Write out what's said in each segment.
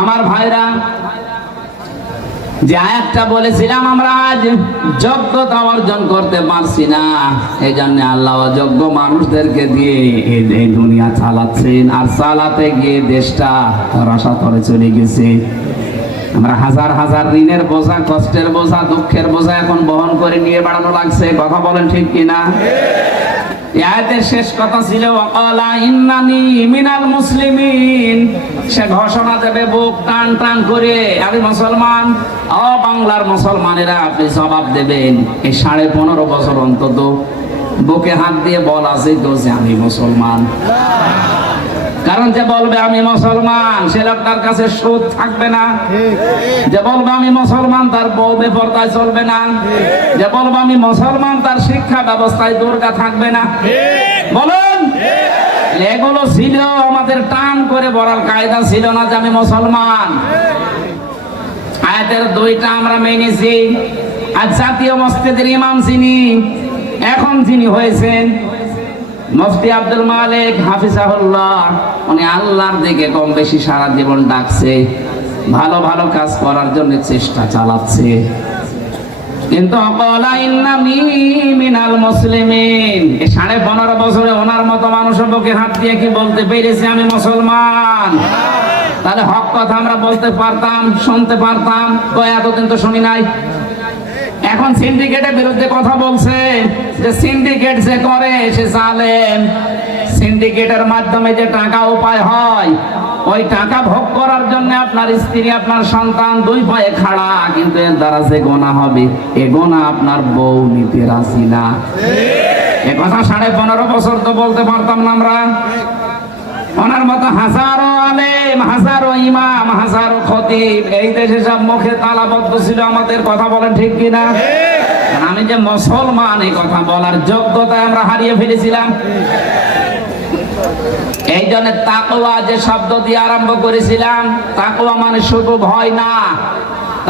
আমার ভাইরা, যে আয়াতটা বলেছিলাম আমরা আজ যোগ্যতা অর্জন করতে পারছি না, এই জন্য আল্লাহ অযোগ্য মানুষদেরকে দিয়ে এই দুনিয়া চালাচ্ছেন, আর চালাতে গিয়ে দেশটা রসাতলে চলে গেছে। আমরা হাজার হাজার ঋণের বোঝা, কষ্টের বোঝা, দুঃখের বোঝা এখন বহন করে নিয়ে বাড়ানো লাগছে। কথা বলেন ঠিক কিনা? আয়াতের শেষ কথা ছিল ওয়াকালা ইন্নানি মিনাল মুসলিমিন। সে ঘোষণা দেবে বুক টান টান করে, আমি মুসলমান। ও বাংলার মুসলমানেরা, আপনি জবাব দেবেন এই 15.5 বছর অন্তত বুকে হাত দিয়ে বলা যেত যে আমি মুসলমান। কারণ যে বলবে আমি মুসলমান, সে লোকটার কাছে সুদ থাকবে না। যে বলবে আমি মুসলমান, তার বউ বেপরদায় চলবে না। যে বলবে আমি মুসলমান, তার শিক্ষা ব্যবস্থায় দুর্গা থাকবে না। বলুন, এগুলো ছিল আমাদের টান করে বলার কায়দা ছিল না যে আমি মুসলমান। আয়াতের 2টা আমরা মেনেছি। আর জাতীয় মসজিদের ইমাম যিনি, এখন যিনি হয়েছেন মুফতি আব্দুল মালিক হাফিজাহুল্লাহ, উনি আল্লাহর দিকে কম বেশি সারা জীবন ডাকছে, ভালো ভালো কাজ করার জন্য চেষ্টা চালাচ্ছে। কিন্তু ওয়াকালা ইন্নানি মিনাল মুসলিমিন, এই 15.5 বছরে ওনার মতো মানুষের বুকে হাত দিয়ে কি বলতে পেরেছে আমি মুসলমান? তাহলে হক কথা আমরা বলতে পারতাম, শুনতে পারতাম। এতদিন তো শুনি নাই। এখন সিন্ডিকেটের বিরুদ্ধে কথা বলছে যে সিন্ডিকেট যে করে সে জালেম। সিন্ডিকেটের মাধ্যমে যে টাকা উপায় হয়, ওই টাকা ভোগ করার জন্য আপনার স্ত্রী, আপনার সন্তান 2 পায়ে খাড়া, কিন্তু এর দ্বারা যে গোনা হবে, এ গোনা আপনার বউ নিতে রাজি না। এ কথা 15.5 বছর তো বলতে পারতাম না আমরা। ওনার মতো হাজারো আলেম, হাজারো ইমাম, হাজারো খতিব এই দেশে সব মুখে তালাবদ্ধ ছিল আমাদের। কথা বলেন ঠিক কিনা? আমি যে মুসলমান এই কথা বলার যোগ্যতা আমরা হারিয়ে ফেলেছিলাম। এই জন্য তাকওয়া যে শব্দ দিয়ে আরম্ভ করেছিলাম, তাকওয়া মানে শুধু ভয় না।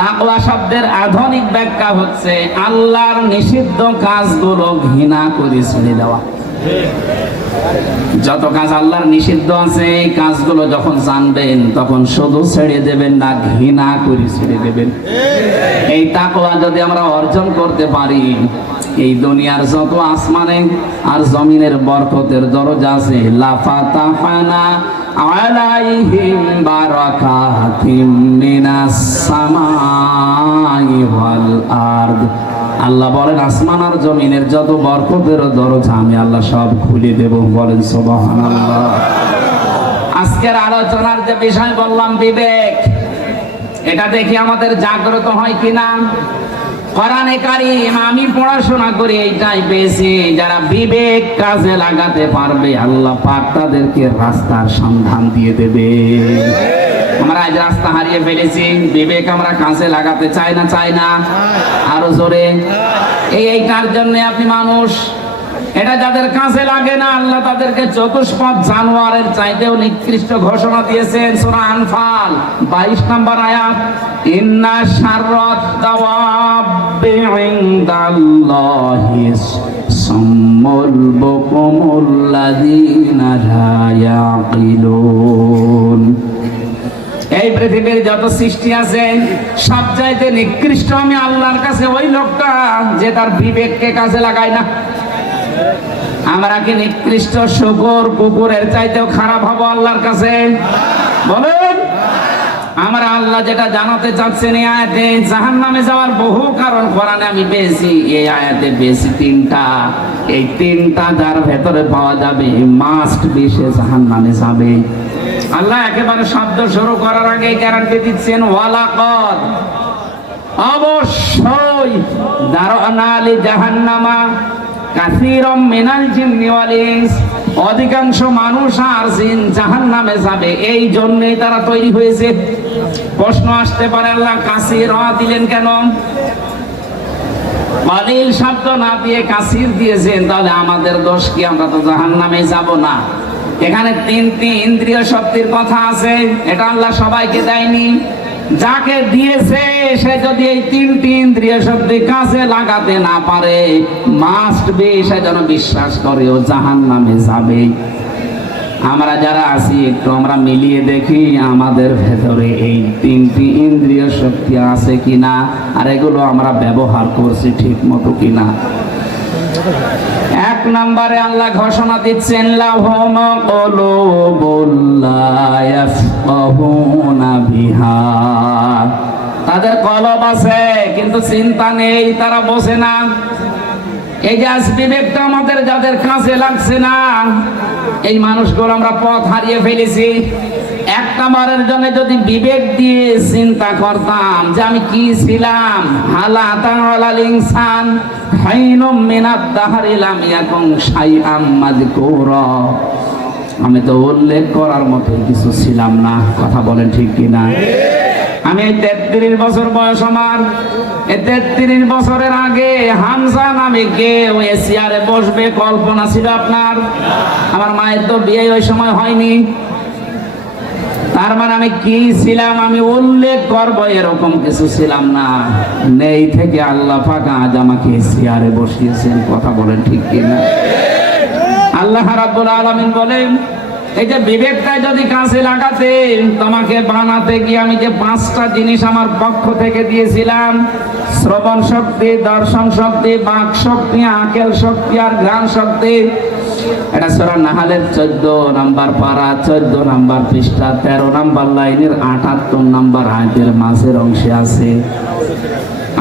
তাকওয়া শব্দের আধুনিক ব্যাখ্যা হচ্ছে আল্লাহর নিষিদ্ধ কাজগুলো ঘৃণা করে ছেড়ে দেওয়া। যত কাজ আল্লাহর নিষিদ্ধ আছে, এই কাজগুলো যখন জানবেন তখন শুধু ছেড়ে দেবেন না, ঘৃণা করে ছেড়ে দেবেন। এই তাকওয়া যদি আমরা অর্জন করতে পারি, এই দুনিয়ার যত আসমানে আর জমিনের বরকতের দরজা আছে, লাফাতাহানা আলাইহিম বারাকাতিম মিনাস সামাই ওয়াল আরদ। আল্লাহ বলেন আসমান আর জমিনের যত বরকতের দরজা আমি আল্লাহ সব খুলে দেব। বলেন সুবহানাল্লাহ। আজকের আলোচনার যে বিষয় বললাম বিবেক, এটা দেখি আমাদের জাগ্রত হয় কিনা। কোরআনে কারীম আমি পড়াশোনা করে এইটাই পেয়েছি, যারা বিবেক কাজে লাগাতে পারবে আল্লাহ পাক তাদেরকে রাস্তার সন্ধান দিয়ে দেবে। আমরা আজ রাস্তা হারিয়ে ফেলেছি, বিবেক আমরা কাজে লাগাতে চাই না। চাই না? আরো জোরে। এইটার জন্য আপনি মানুষ, এটা যাদের কাজে লাগে না আল্লাহ তাদেরকে চতুষ্পদ জানোয়ারের চাইতেও নিকৃষ্ট ঘোষণা দিয়েছেন। সূরা আনফাল 22 নম্বর আয়াত, ইন্না শাররাদ দাওয়াবি ইনদাল্লাহি সাম্মুল বুকুমুল্লাযীনা লা ইয়াকিলুন। এই পৃথিবীর যত সৃষ্টি আছে সব চাইতে নিকৃষ্ট আমি আল্লাহর কাছে ওই লোকটা যে তার বিবেককে কাজে লাগায় না। আমরা কি নিকৃষ্ট শুকর, কুকুরের চাইতেও খারাপ হবো আল্লাহর কাছে? বলুন। আমরা আল্লাহ যেটা জানাতে চাচ্ছেন এই আয়াতে, জাহান্নামে যাওয়ার বহু কারণ কোরআনে আমি পেয়েছি, এই আয়াতে পেয়েছি 3টা। এই 3টা যার ভেতরে পাওয়া যাবে মাস্ট বি সে জাহান্নামে যাবে। আল্লাহ একেবারে শব্দ শুরু করার আগে গ্যারান্টি দিচ্ছেন, ওয়ালাকাদ, অবশ্যই, দারআনা লি জাহান্নামা কাসীরাম মিনাল জিন্নি ওয়াল ইনস, অধিকাংশ মানুষ আর জিন জাহান্নামে যাবে, এই জন্যই তারা তৈরি হয়েছে। প্রশ্ন আসতে পারে আল্লাহ কাসীর দিলেন কেন? কালিল শব্দ না দিয়ে কাসীর দিয়েছেন, তাহলে আমাদের দোষ কি? আমরা তো জাহান্নামে যাব না। এখানে 3টি ইন্দ্রিয় শক্তির কথা আছে, এটা আল্লাহ সবাইকে দেয়নি। যাকে দিয়েছে সে যদি এই 3টি ইন্দ্রিয় শক্তি কাজে লাগাতে না পারে, মাস্ট বি সে যেন বিশ্বাস করে ও জাহান্নামে যাবে। আমরা যারা আছি একটু আমরা মিলিয়ে দেখি আমাদের ভেতরে এই 3টি ইন্দ্রিয় শক্তি আছে কিনা, আর এগুলো আমরা ব্যবহার করছি ঠিক মতো কিনা। 1 নম্বরে আল্লাহ ঘোষণা দিচ্ছেন লাহুম কুলুবুল লা ইয়াফকাহুনা বিহা, তাদের কলব আছে কিন্তু চিন্তা নেই, তারা বোঝে না। এই যে আজ বিবেকটা আমাদের যাদের কাছে লাগছে না, এই মানুষগুলো আমরা পথ হারিয়ে ফেলেছি। 1 নম্বরের জন্য যদি বিবেক দিয়ে চিন্তা করতাম যে আমি কি ছিলাম, হালা তাআলাল ইনসান হাইনুম মিনাদ দাহরি লাম ইয়াকুন শাইআম মাযকুরা, আমি তো উল্লেখ করার মতো কিছু ছিলাম না। কথা বলেন ঠিক কিনা? আমি 33 বছর বয়স আমার, এই 33 বছরের আগে হামজা নামে কেউ চেয়ারে বসবে কল্পনা ছিল আপনার? আমার মায়ের তো বিয়ে ওই সময় হয়নি। তার মানে আমি কি ছিলাম আমি উল্লেখ করবো এরকম কিছু ছিলাম না। নেই থেকে আল্লাহ পাক আজ আমাকে চেয়ারে বসিয়েছেন। কথা বলেন ঠিক কিনা? আল্লাহ রাব্বুল আলামিন বলেন এই যে বিবেকটা যদি কাছে লাগাতে, তোমাকে বানাতে গিয়ে আমি যে 5টা জিনিস আমার পক্ষ থেকে দিয়েছিলাম, শ্রবণ শক্তি, দর্শন শক্তি, বাক শক্তি, আকেল শক্তি আর ঘ্রাণ শক্তি। এটা সূরা নাহলের 14 নম্বর পারা, 14 নম্বর পৃষ্ঠা, 13 নম্বর লাইনের 78 নম্বর আয়াতের মাঝের অংশে আছে।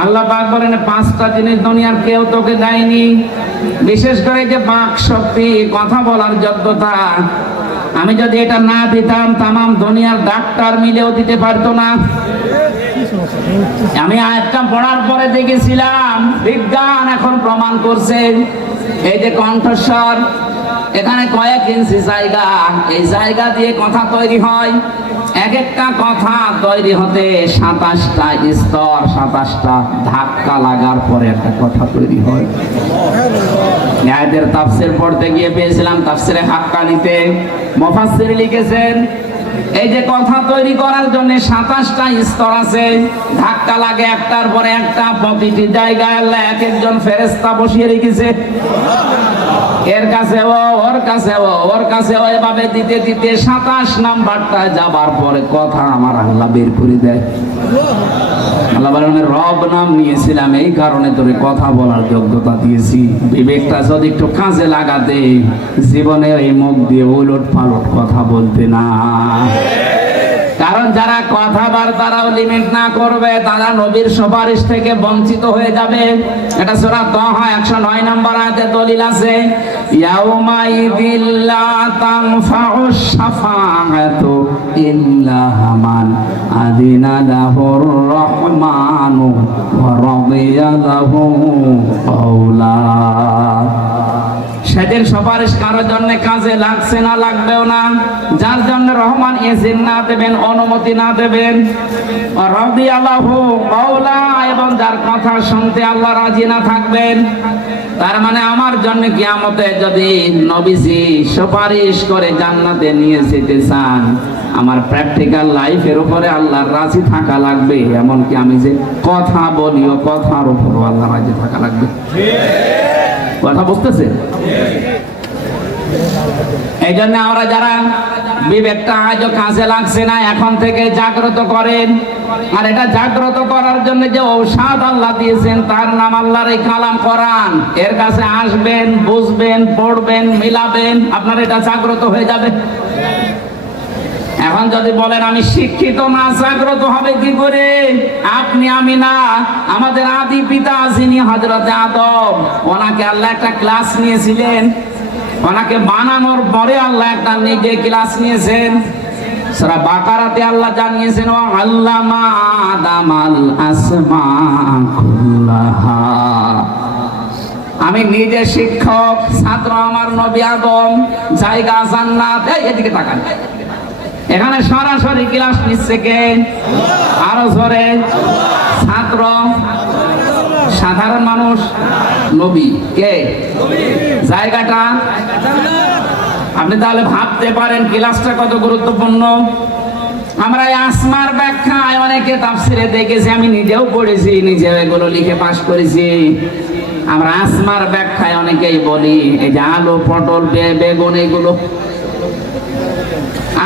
আল্লাহ পাক বলেন 5টা জিনিস দুনিয়ার কেউ তোকে দেয়নি। বিশেষ করে যে বাক শক্তি, কথা বলার যোগ্যতা, আমি যদি এটা না দিতাম তামাম দুনিয়ার ডাক্তার মিলেও দিতে পারতো না। আমি আয়াতটা পড়ার পরে দেখেছিলাম বিজ্ঞান এখন প্রমাণ করছে এই যে কণ্ঠস্বর, এখানে কয়েক ইঞ্চি জায়গা, এই জায়গা দিয়ে কথা তৈরি হয়। এক একটা কথা তৈরি হতে 27টা স্তর, 27টা ধাক্কা লাগার পরে একটা কথা তৈরি হয়। আয়াতের তাফসীর পড়তে গিয়ে পেয়েছিলাম তাফসীরে হাক্কানিতে মুফাসসির লিখেছেন এই যে কথা তৈরি করার জন্য 27টা স্তর আছে, ধাক্কা লাগে একটার পরে একটা, প্রতিটি জায়গায় আল্লাহ এক একজন ফেরেশতা বসিয়ে রেখেছে। এর কাছে ও, ওর কাছে ও, ওর কাছে ও, এভাবে দিতে দিতে 27 নাম্বারটা যাবার পরে কথা আমার আল্লাহ বের করে দেয়। আল্লাহ বলেন রব নাম নিয়েছিলাম এই কারণে তোরে কথা বলার যোগ্যতা দিয়েছি। বিবেকটা যদি একটু কাজে লাগাতে, জীবনে এই মুখ দিয়ে উলট পালট কথা বলতে না। কারণ যারা কথাবার্তারাও লিমিট না করবে তারা নবীর সুপারিশ থেকে বঞ্চিত হয়ে যাবে। এটা সূরা তাহা 109 নম্বর আয়াতে দলিল আছে, ইয়াউমা ইযিল লা তানফাউশ শাফাআতু ইল্লা মান আযিনা লাহুর রাহমানু ওয়া রাদিয়া লাহু কাওলা। সেদিন সুপারিশ কারোর জন্য কাজে লাগছে না, লাগবেও না, যার জন্য রহমান ইজিন না দেবেন, অনুমতি না দেবেন, রাদিয়াল্লাহু কাওলা, এবং যার কথা শুনতে আল্লাহ রাজি না থাকবেন। তার মানে আমার জন্য কিয়ামতে যদি নবীজি সুপারিশ করে জান্নাতে নিয়ে যেতে চান, আমার প্র্যাকটিক্যাল লাইফের উপরে আল্লাহর রাজি থাকা লাগবে। এমনকি আমি যে কথা বলি ও কথার উপরও আল্লাহ রাজি থাকা লাগবে। কথা বুঝতেছে? এই জন্য আমরা যারা বিবেকটা আজও কাজে লাগছে না, এখন থেকে জাগ্রত করেন। আর এটা জাগ্রত করার জন্য যে ঔষধ আল্লাহ দিয়েছেন তার নাম আল্লাহর এই কালাম কোরআন। এর কাছে আসবেন, বুঝবেন, পড়বেন, মিলাবেন, আপনার এটা জাগ্রত হয়ে যাবে। এখন যদি বলেন আমি শিক্ষিত না, জাগ্রত হবে কি করে? আপনি, আমি না, আমাদের আদি পিতা যিনি হযরতে আদম, ওনাকে আল্লাহ একটা ক্লাস নিয়েছিলেন। ওনাকে বানানোর পরে আল্লাহ একটা নিজে ক্লাস নিয়েছেন। সূরা বাকারাতে আল্লাহ জানিয়েছেন ওয়া আল্লামা আদামাল আসমা কুল্লাহা। আমি নিজে শিক্ষক, ছাত্র আমার নবী আদম, জায়গা জান্নাত। এদিকে তাকান, এখানে সরাসরি ক্লাস নিচ্ছে কে? আরো জোরে। ছাত্র, সাধারণ মানুষ, নবী কে? জায়গাটা আপনি তাহলে ভাবতে পারেন ক্লাসটা কত গুরুত্বপূর্ণ। আমরা এই আসমার ব্যাখ্যায় অনেকে তাফসিরে দেখেছি, আমি নিজেও পড়েছি, নিজেও এগুলো লিখে পাশ করেছি। আমরা আসমার ব্যাখ্যায় অনেকেই বলি এই যে আলু, পটল, বেগুন, এগুলো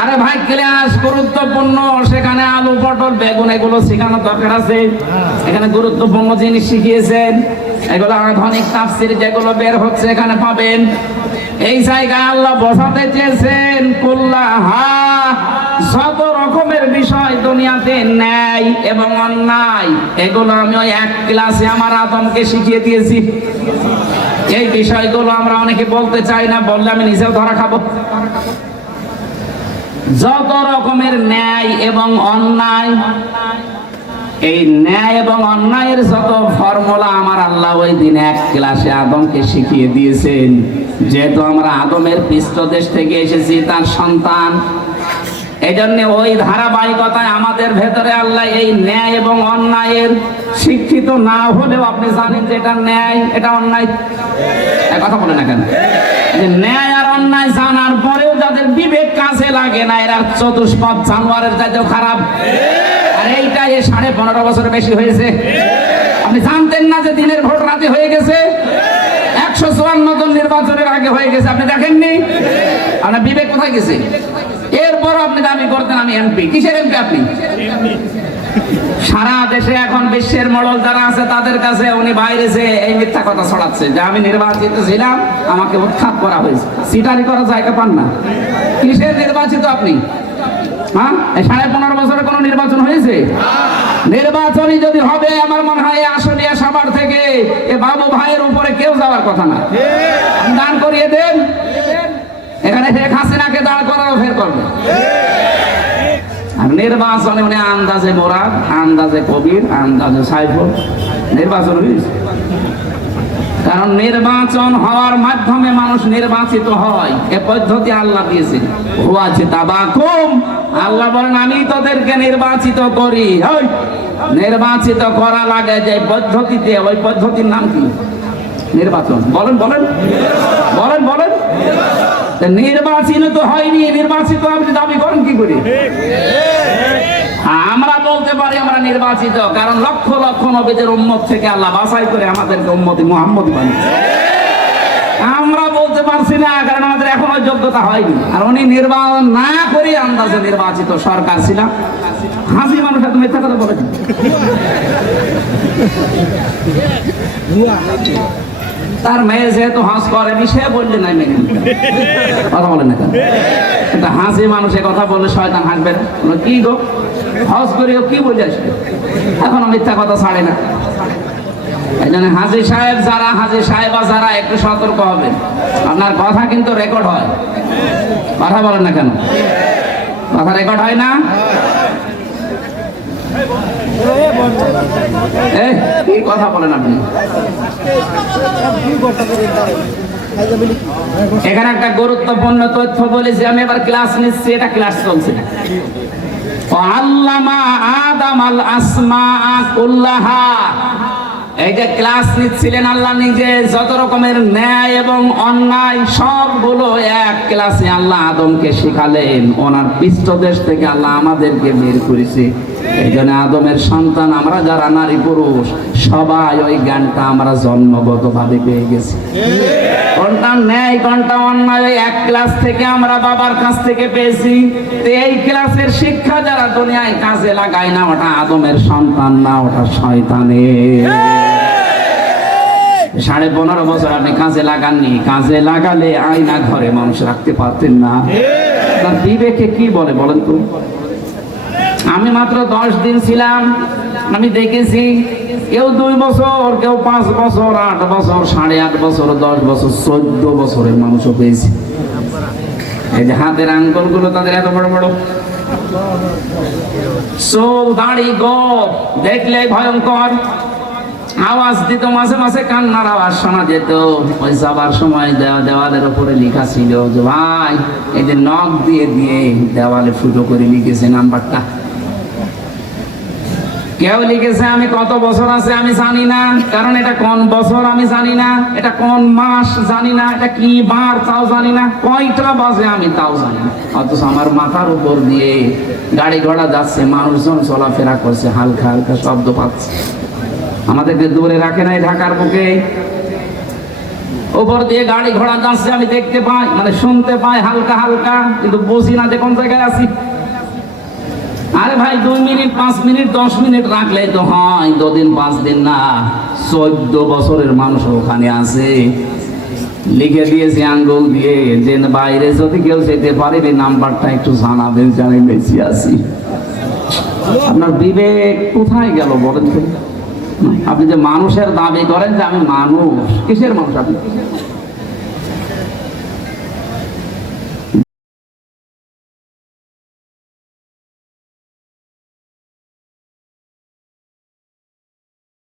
আরে ভাই ক্লাস গুরুত্বপূর্ণ, সেখানে আলু পটল বেগুন এগুলো শেখানোর দরকার আছে। এখানে গুরুত্বপূর্ণ জিনিস শিখিয়েছেন, এগুলো আধুনিক তাফসীর যেগুলো বের হচ্ছে এখানে পাবেন। এই জায়গায় আল্লাহ বোঝাতে চেয়েছেন কুল্লাহা, যত রকমের বিষয় দুনিয়াতে ন্যায় এবং অন্যায় এগুলো আমি ওই এক ক্লাসে আমার আদমকে শিখিয়ে দিয়েছি। এই বিষয়গুলো আমরা অনেকে বলতে চাই না, বললে আমি নিজেও ধরা খাবো। যত রকমের ন্যায় এবং অন্যায়, এই ন্যায় এবং অন্যায়ের যত ফর্মুলা আমার আল্লাহ ওই দিন এক ক্লাসে আদমকে শিখিয়ে দিয়েছেন। যেহেতু আমরা আদমের পৃষ্ঠদেশ থেকে এসেছি, তার সন্তান, এই জন্য ওই ধারাবাহিকতায় আমাদের ভেতরে আল্লাহ এই ন্যায় এবং অন্যায়ের শিক্ষিত না হলেও আপনি জানেন যে এটা ন্যায় এটা অন্যায়। কথা বলে না কেন? যে ন্যায় আর অন্যায় জানার পরেও যাদের বিবেক কাজে লাগে না, এরা চতুষ্পদ জানোয়ারের চাইতেও খারাপ। আর এইটা 15.5 বছর বেশি হয়েছে। আপনি জানতেন না যে দিনের ভোট রাতে হয়ে গেছে? 154 জন নির্বাচনের আগে হয়ে গেছে, আপনি দেখেননি? আপনার বিবেক কোথায় গেছে? এরপর আপনি দাবি করতেন আমি এমপি। কিসের এমপি আপনি? সারা দেশে এখন বিশ্বের মডেল যারা আছে তাদের কাছে উনি বাইরে যে এই মিথ্যা কথা ছড়াচ্ছে যে আমি নির্বাচিত ছিলাম, আমাকে উৎখাত করা হয়েছে। সিটারি করার জায়গা পান না। কিসের নির্বাচিত আপনি? হ্যাঁ, 15.5 বছরে কোনো নির্বাচন হয়েছে? নির্বাচনই যদি হবে, আমার মনে হয় আসলিয়া সাভার থেকে এ বাবু ভাইয়ের উপরে কেউ যাওয়ার কথা না। দান করিয়ে দেন, এখানে শেখ হাসিনাকে দাঁড় করাও ফের করবে। আর নির্বাচনে উনি আন্দাজে মোরাদ, আন্দাজে কবির, আন্দাজে সাইফুল নির্বাচন হয়েছে। কারণ নির্বাচন হওয়ার মাধ্যমে মানুষ নির্বাচিত হয়, এ পদ্ধতি আল্লাহ দিয়েছেন। হুয়াছে তাবাকুম, আল্লাহ বলেন আমি তোদেরকে নির্বাচিত করি। নির্বাচিত করা লাগে যে পদ্ধতিতে, ওই পদ্ধতির নাম কি? নির্বাচন। বলেন বলেন বলেন বলেন। নির্বাচিত তো হয়নি, নির্বাচিত আপনি দাবি করেন কি করে? আমরা বলতে পারি আমরা নির্বাচিত, কারণ লক্ষ লক্ষ নবীদের উম্মত থেকে আল্লাহ বাছাই করে আমাদেরকে উম্মতি মুহাম্মদী বানিয়েছে। আমরা বলতে পারছি না, কারণ আমাদের এখনো যোগ্যতা হয়নি। আর উনি নির্বাচন না করে আন্দাজে নির্বাচিত সরকার ছিলাম। হাসি মানুষ এত মিথ্যা কথা বলেছেন। তার মেয়ে যেহেতু হাস করেনি, সে বললে নাই মেনে কথা বলেন না কেন? এটা হাসি মানুষে কথা বললে শয়তান হাসবে কি গো, হজ করিও কি বলে আসবে? এখনো মিথ্যা কথা ছাড়ে না। এই জন্য হাজি সাহেব যারা, হাজি সাহেবা যারা, একটু সতর্ক হবেন। আপনার কথা কিন্তু রেকর্ড হয়। কথা বলেন না কেন? কথা রেকর্ড হয় না? কি কথা বলেন আপনি? এখানে একটা গুরুত্বপূর্ণ তথ্য বলেছি আমি, এবার ক্লাস নিচ্ছি, এটা ক্লাস চলছে। আল্লামা আদম আল আসমা কুল্লাহা, এই যে ক্লাস নিচ্ছিলেন আল্লাহ নিজে, যত রকমের ন্যায় এবং অন্যায় সবগুলো এক ক্লাসে আল্লাহ আদমকে শিখালেন। ওনার পৃষ্ঠদেশ থেকে আল্লাহ আমাদেরকে বের করেছে। এই জন্য আদমের সন্তান আমরা যারা নারী পুরুষ সবাই ওই জ্ঞানটা আমরা জন্মগত ভাবে পেয়ে গেছি। কোনটা ন্যায় কোনটা অন্যায় ওই এক ক্লাস থেকে আমরা বাবার কাছ থেকে পেয়েছি। এই ক্লাসের শিক্ষা যারা দুনিয়ায় কাজে লাগায় না, ওটা আদমের সন্তান না, ওটা শয়তানের। 15.5 বছর আপনি কাজে লাগাননি, কাজে লাগালে আয়না ঘরে মানুষ রাখতে পারতেন না। তার বিবেকে কি বলে বলেন তো? আমি মাত্র 10 দিন ছিলাম, আমি দেখেছি কেউ 2 বছর, কেউ 5 বছর, 8 বছর, 8.5 বছর, 10 বছর, 14 বছরের মানুষও পেয়েছি। এই যে হাতের আঙ্গুলগুলো তাদের এত বড় বড়, চোখ দাড়ি গোঁফ দেখলে ভয়ঙ্কর। আওয়াজ দিত, মাঝে মাঝে কান্নার আওয়াজ শোনা যেত। ওই যাবার সময় দেওয়ালের উপরে লেখা ছিল যে ভাই এই যে নখ দিয়ে দিয়ে দেওয়ালে ফুটো করে লিখেছে নাম্বারটা। কেউ লিখেছে আমি কত বছর আছে আমি জানি না, কারণ এটা কোন বছর আমি জানি না, এটা কোন মাস জানি না, এটা কি বার তাও জানি না, কয়টা বাজে আমি তাও জানি না। অথচ আমার মাথার উপর দিয়ে গাড়ি ঘোড়া যাচ্ছে, মানুষজন চলাফেরা করছে, হালকা হালকা শব্দ পাচ্ছে। আমাদেরকে দূরে রাখে নাই ঢাকার বুকে। উপর দিয়ে গাড়ি ঘোড়া যাচ্ছে, আমি দেখতে পাই, মানে শুনতে পাই হালকা হালকা, কিন্তু বুঝি না যে কোন জায়গায় আছি। আরে ভাই 2 মিনিট 5 মিনিট 10 মিনিট রাখলে তো হয়, 2 দিন 5 দিন না, 14 বছরের মানুষ ওখানে আছে। লিখে দিয়েছে আঙ্গুল দিয়ে যে বাইরে যদি কেউ যেতে পারে এই নাম্বারটা একটু জানাবেন যে আমি বেঁচে আছি। আপনার বিবেক কোথায় গেল বলেন তো? আপনি যে মানুষের দাবি করেন যে আমি মানুষ, কিসের মানুষ আপনি?